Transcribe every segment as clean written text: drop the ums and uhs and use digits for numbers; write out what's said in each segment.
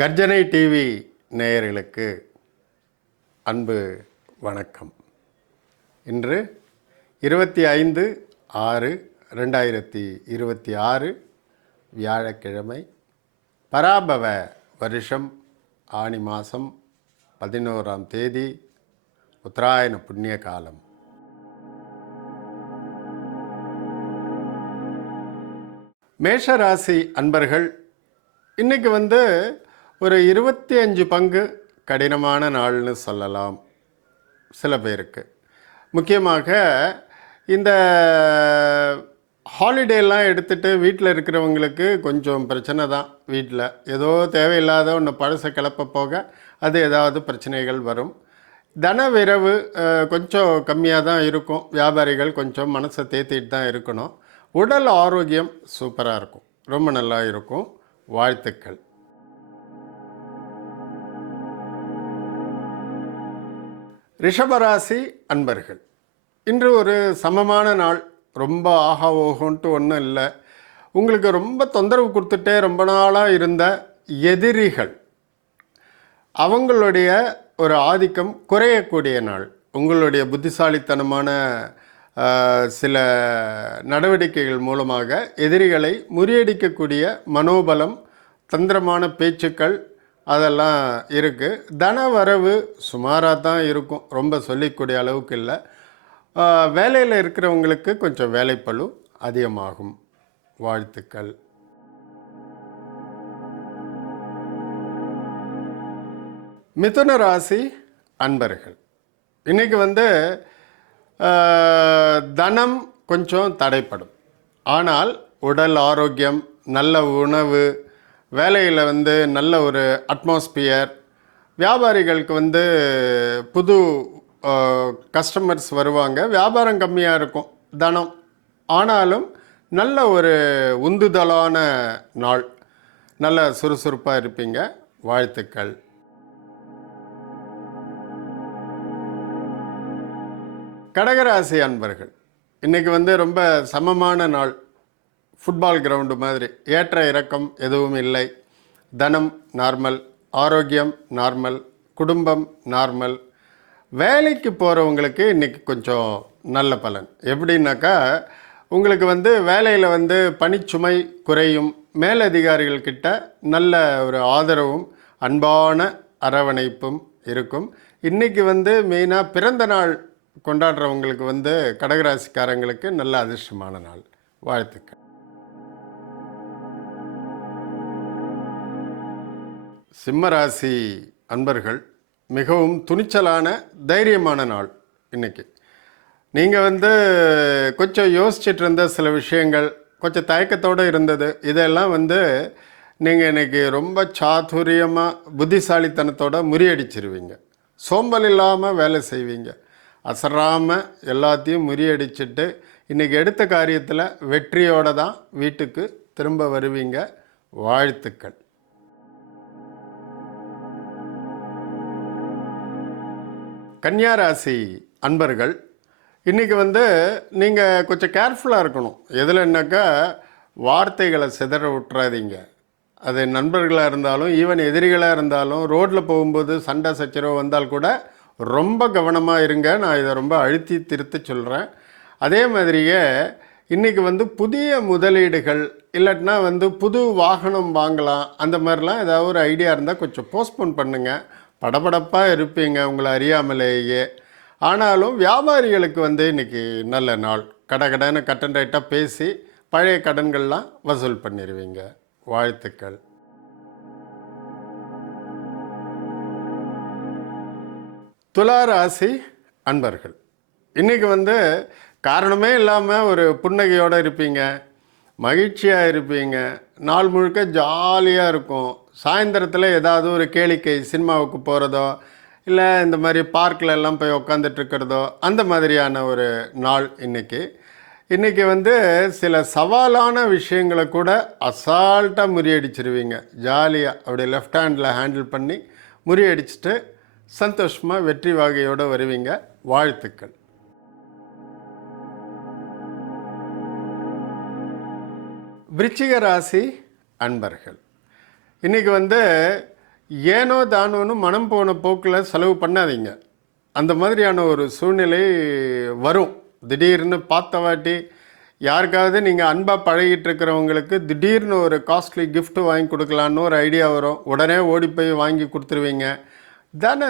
கர்ஜனை TV நேயர்களுக்கு அன்பு வணக்கம். இன்று 25/6/2026 வியாழக்கிழமை, பராபவ வருஷம் ஆனி மாதம் 11ஆம் தேதி, உத்தராயண புண்ணிய காலம். மேஷராசி அன்பர்கள், இன்றைக்கி ஒரு 25 பங்கு கடினமான நாள்னு சொல்லலாம் சில பேருக்கு. முக்கியமாக இந்த ஹாலிடேலாம் எடுத்துகிட்டு வீட்டில் இருக்கிறவங்களுக்கு கொஞ்சம் பிரச்சனை தான். வீட்டில் ஏதோ தேவையில்லாத ஒன்று பழசை கிளப்ப போக அது ஏதாவது பிரச்சனைகள் வரும். தன விரவு கொஞ்சம் கம்மியாக தான் இருக்கும். வியாபாரிகள் கொஞ்சம் மனசை தேத்திட்டு தான் இருக்கணும். உடல் ஆரோக்கியம் சூப்பராக இருக்கும், ரொம்ப நல்லா இருக்கும். வாழ்த்துக்கள். ரிஷபராசி அன்பர்கள், இன்று ஒரு சமமான நாள். ரொம்ப ஆஹா ஓஹோன்ட்டு ஒன்றும் இல்லை. உங்களுக்கு ரொம்ப தொந்தரவு கொடுத்துட்டே ரொம்ப நாளாக இருந்த எதிரிகள், அவங்களுடைய ஒரு ஆதிக்கம் குறையக்கூடிய நாள். உங்களுடைய புத்திசாலித்தனமான சில நடவடிக்கைகள் மூலமாக எதிரிகளை முறியடிக்கக்கூடிய மனோபலம், தந்திரமான பேச்சுக்கள் அதெல்லாம் இருக்குது. தன வரவு சுமாராக தான் இருக்கும், ரொம்ப சொல்லிக்கூடிய அளவுக்கு இல்லை. வேலையில் இருக்கிறவங்களுக்கு கொஞ்சம் வேலைப்பளு அதிகமாகும். வாழ்த்துக்கள். மிதுன ராசி அன்பர்கள், இன்றைக்கி தனம் கொஞ்சம் தடைப்படும். ஆனால் உடல் ஆரோக்கியம், நல்ல உணவு, வேலையில் நல்ல ஒரு அட்மாஸ்பியர், வியாபாரிகளுக்கு புது கஸ்டமர்ஸ் வருவாங்க. வியாபாரம் கம்மியாக இருக்கும், தனம் ஆனாலும் நல்ல ஒரு உந்துதலான நாள். நல்ல சுறுசுறுப்பாக இருப்பீங்க. வாழ்த்துக்கள். கடகராசி அன்பர்கள், இன்றைக்கி ரொம்ப சமமான நாள். ஃபுட்பால் கிரவுண்டு மாதிரி ஏற்ற இறக்கம் எதுவும் இல்லை. தனம் நார்மல், ஆரோக்கியம் நார்மல், குடும்பம் நார்மல். வேலைக்கு போகிறவங்களுக்கு இன்றைக்கி கொஞ்சம் நல்ல பலன். எப்படின்னாக்கா, உங்களுக்கு வேலையில் பணிச்சுமை குறையும். மேலதிகாரிகள்கிட்ட நல்ல ஒரு ஆதரவும் அன்பான அரவணைப்பும் இருக்கும். இன்றைக்கி மெயினாக பிறந்த நாள் கொண்டாடுறவங்களுக்கு கடகராசிக்காரங்களுக்கு நல்ல அதிர்ஷ்டமான நாள். வாழ்த்துக்கள். சிம்மராசி அன்பர்கள், மிகவும் துணிச்சலான தைரியமான நாள். இன்றைக்கி நீங்கள் கொஞ்சம் யோசிச்சுட்டு இருந்த சில விஷயங்கள், கொஞ்சம் தயக்கத்தோடு இருந்தது, இதெல்லாம் நீங்கள் இன்றைக்கி ரொம்ப சாதுரியமாக புத்திசாலித்தனத்தோடு முறியடிச்சிருவீங்க. சோம்பல் இல்லாமல் வேலை செய்வீங்க. அசராமல் எல்லாத்தையும் முறியடிச்சிட்டு இன்றைக்கி எடுத்த காரியத்தில் வெற்றியோடு தான் வீட்டுக்கு திரும்ப வருவீங்க. வாழ்த்துக்கள். கன்னியாராசி அன்பர்கள், இன்றைக்கி நீங்கள் கொஞ்சம் கேர்ஃபுல்லாக இருக்கணும். எதுலன்னாக்கா, வார்த்தைகளை சிதற விட்டுறாதீங்க. அது நண்பர்களாக இருந்தாலும், ஈவன் எதிரிகளாக இருந்தாலும், ரோட்டில் போகும்போது சண்டை சச்சரவு வந்தால் கூட ரொம்ப கவனமாக இருங்க. நான் இதை ரொம்ப அழுத்தி திருத்த சொல்கிறேன். அதே மாதிரியே இன்றைக்கி புதிய முதலீடுகள் இல்லாட்டினா புது வாகனம் வாங்கலாம். அந்த மாதிரிலாம் ஏதாவது ஒரு ஐடியா இருந்தால் கொஞ்சம் போஸ்ட்போன் பண்ணுங்கள். படபடப்பாக இருப்பீங்க உங்களை அறியாமலேயே. ஆனாலும் வியாபாரிகளுக்கு இன்றைக்கி நல்ல நாள். கடன்னு கட்டன் ரைட்டாக பேசி பழைய கடன்கள்லாம் வசூல் பண்ணிடுவீங்க. வாழ்த்துக்கள். துளாராசி அன்பர்கள், இன்றைக்கி காரணமே இல்லாமல் ஒரு புன்னகையோடு இருப்பீங்க, மகிழ்ச்சியாக இருப்பீங்க. நாள் முழுக்க ஜாலியாக இருக்கும். சாயந்தரத்தில் ஏதாவது ஒரு கேளிக்கை, சினிமாவுக்கு போகிறதோ இல்லை இந்த மாதிரி பார்க்கில் எல்லாம் போய் உக்காந்துட்ருக்கிறதோ, அந்த மாதிரியான ஒரு நாள் இன்றைக்கி. சில சவாலான விஷயங்களை கூட அசால்ட்டாக முறியடிச்சிருவீங்க. ஜாலியாக அப்படியே லெஃப்ட் ஹேண்டில் ஹேண்டில் பண்ணி முறியடிச்சிட்டு சந்தோஷமாக வெற்றி வாகையோடு வருவீங்க. வாழ்த்துக்கள். விருச்சிக ராசி அன்பர்கள், இன்றைக்கி ஏனோ தானோன்னு மனம் போன போக்கில் செலவு பண்ணாதீங்க. அந்த மாதிரியான ஒரு சூழ்நிலை வரும். திடீர்னு பார்த்த வாட்டி யாருக்காவது நீங்கள் அன்பாக பழகிட்டு இருக்கிறவங்களுக்கு திடீர்னு ஒரு காஸ்ட்லி கிஃப்ட் வாங்கி கொடுக்கலான்னு ஒரு ஐடியா வரும். உடனே ஓடி போய் வாங்கி கொடுத்துருவீங்க. தன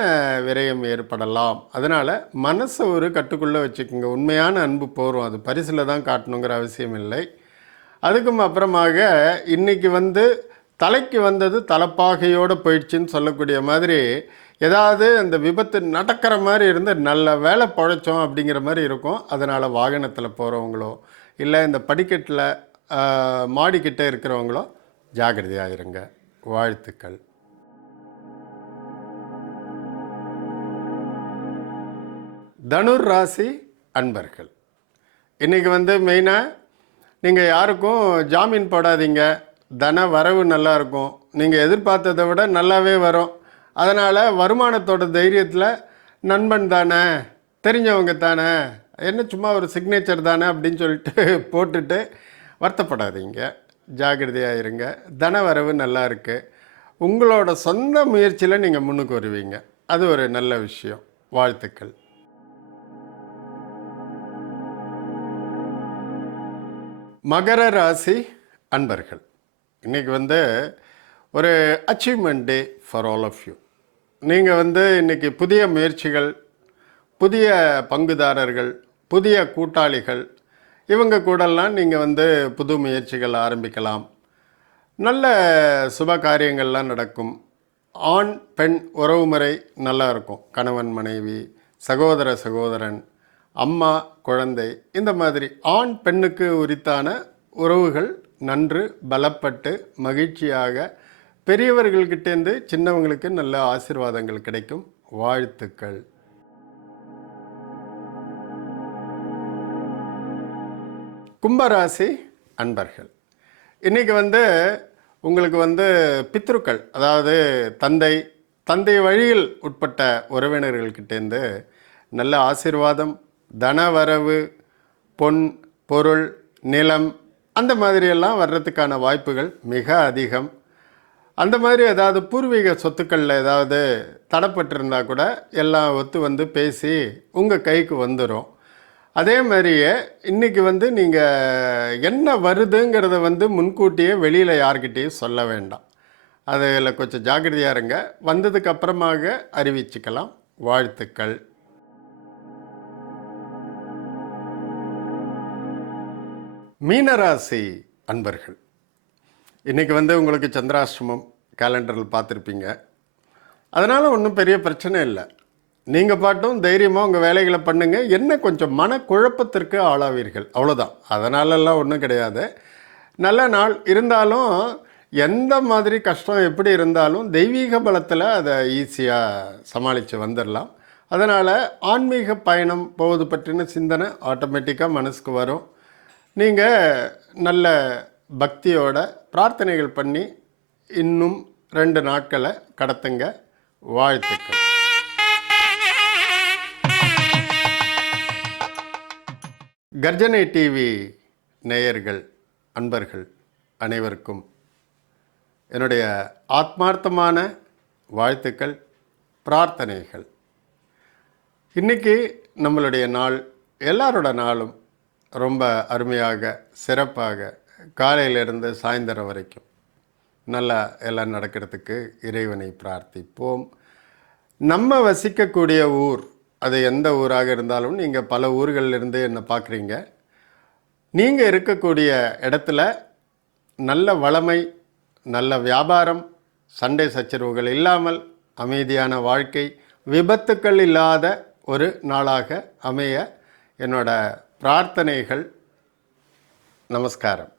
விரயம் ஏற்படலாம். அதனால் மனசை ஒரு கட்டுக்குள்ளே வச்சுக்கோங்க. உண்மையான அன்பு போகிறோம், அது பரிசில் தான் காட்டணுங்கிற அவசியம் இல்லை. அதுக்கும் அப்புறமாக இன்றைக்கி தலைக்கு வந்தது தலைப்பாகையோடு போயிடுச்சுன்னு சொல்லக்கூடிய மாதிரி ஏதாவது அந்த விபத்து நடக்கிற மாதிரி இருந்து நல்ல வேலை பழைச்சோம் அப்படிங்கிற மாதிரி இருக்கும். அதனால் வாகனத்தில் போகிறவங்களோ இல்லை இந்த படிக்கட்டில் மாடிக்கிட்டே இருக்கிறவங்களோ ஜாக்கிரதையாக இருங்க. வாழ்த்துக்கள். தனுர் ராசி அன்பர்கள், இன்றைக்கி மெயினாக நீங்கள் யாருக்கும் ஜாமீன் போடாதீங்க. தன வரவு நல்லாயிருக்கும். நீங்கள் எதிர்பார்த்ததை விட நல்லாவே வரும். அதனால் வருமானத்தோட தைரியத்தில் நண்பன் தானே, தெரிஞ்சவங்க தானே, என்ன சும்மா ஒரு சிக்னேச்சர் தானே அப்படின்னு சொல்லிட்டு போட்டுட்டு வருத்தப்படாதீங்க. ஜாக்கிரதையாக இருங்க. தன வரவு நல்லா இருக்குது. உங்களோட சொந்த முயற்சியில் நீங்கள் முன்னுக்கு வருவீங்க. அது ஒரு நல்ல விஷயம். வாழ்த்துக்கள். மகர ராசி அன்பர்கள், இன்றைக்கி ஒரு achievement day for all of you. நீங்கள் இன்றைக்கி புதிய முயற்சிகள், புதிய பங்குதாரர்கள், புதிய கூட்டாளிகள், இவங்க கூடலாம் நீங்கள் புது முயற்சிகள் ஆரம்பிக்கலாம். நல்ல சுப காரியங்கள்லாம் நடக்கும். ஆண் பெண் உறவுமுறை நல்லா இருக்கும். கணவன் மனைவி, சகோதர சகோதரன், அம்மா குழந்தை, இந்த மாதிரி ஆண் பெண்ணுக்கு உரித்தான உறவுகள் நன்று பலப்பட்டு மகிழ்ச்சியாக பெரியவர்கள்கிட்டேருந்து சின்னவங்களுக்கு நல்ல ஆசீர்வாதங்கள் கிடைக்கும். வாழ்த்துக்கள். கும்பராசி அன்பர்கள், இன்றைக்கி உங்களுக்கு பித்ருக்கள், அதாவது தந்தை வழியில் உட்பட்ட உறவினர்கள்கிட்டேருந்து நல்ல ஆசீர்வாதம், தனவரவு, பொன் பொருள் நிலம் அந்த மாதிரியெல்லாம் வர்றதுக்கான வாய்ப்புகள் மிக அதிகம். அந்த மாதிரி ஏதாவது பூர்வீக சொத்துக்களில் ஏதாவது தடைப்பட்டிருந்தால் கூட எல்லாம் ஒத்து பேசி உங்கள் கைக்கு வந்துடும். அதே மாதிரியே இன்றைக்கி நீங்கள் என்ன வருதுங்கிறத முன்கூட்டியே வெளியில் யார்கிட்டையும் சொல்ல வேண்டாம். அதில் கொஞ்சம் ஜாக்கிரதையாக இருங்க. வந்ததுக்கு அப்புறமாக அறிவிச்சுக்கலாம். வாழ்த்துக்கள். மீனராசி அன்பர்கள், இன்றைக்கி உங்களுக்கு சந்திராஷ்டமம் கேலண்டரில் பார்த்துருப்பீங்க. அதனால் ஒன்றும் பெரிய பிரச்சனை இல்லை. நீங்கள் பாட்டும் தைரியமாக உங்கள் வேலைகளை பண்ணுங்கள். என்ன கொஞ்சம் மனக்குழப்பத்திற்கு ஆளாவீர்கள், அவ்வளோதான். அதனாலெல்லாம் ஒன்றும் கிடையாது. நல்ல நாள் இருந்தாலும் எந்த மாதிரி கஷ்டம் எப்படி இருந்தாலும் தெய்வீக பலத்தில் அதை ஈஸியாக சமாளித்து வந்துடலாம். அதனால் ஆன்மீக பயணம் போவது பற்றின சிந்தனை ஆட்டோமேட்டிக்காக மனசுக்கு வரும். நீங்கள் நல்ல பக்தியோட பிரார்த்தனைகள் பண்ணி இன்னும் 2 நாட்களை கடத்துங்க. வாழ்த்துக்கள். கர்ஜனை டிவி நேயர்கள் அன்பர்கள் அனைவருக்கும் என்னுடைய ஆத்மார்த்தமான வாழ்த்துக்கள், பிரார்த்தனைகள். இன்றைக்கி நம்மளுடைய நாள், எல்லாரோட நாளும் ரொம்ப அருமையாக சிறப்பாக காலையிலிருந்து சாயந்தரம் வரைக்கும் நல்லா எல்லாம் நடக்கிறதுக்கு இறைவனை பிரார்த்திப்போம். நம்ம வசிக்கக்கூடிய ஊர், அது எந்த ஊராக இருந்தாலும், நீங்கள் பல ஊர்களிலிருந்து என்னை பார்க்குறீங்க. நீங்கள் இருக்கக்கூடிய இடத்துல நல்ல வளமை, நல்ல வியாபாரம், சண்டை சச்சரவுகள் இல்லாமல் அமைதியான வாழ்க்கை, விபத்துக்கள் இல்லாத ஒரு நாளாக அமைய என்னோட பிரார்த்தனைகள். நமஸ்காரம்.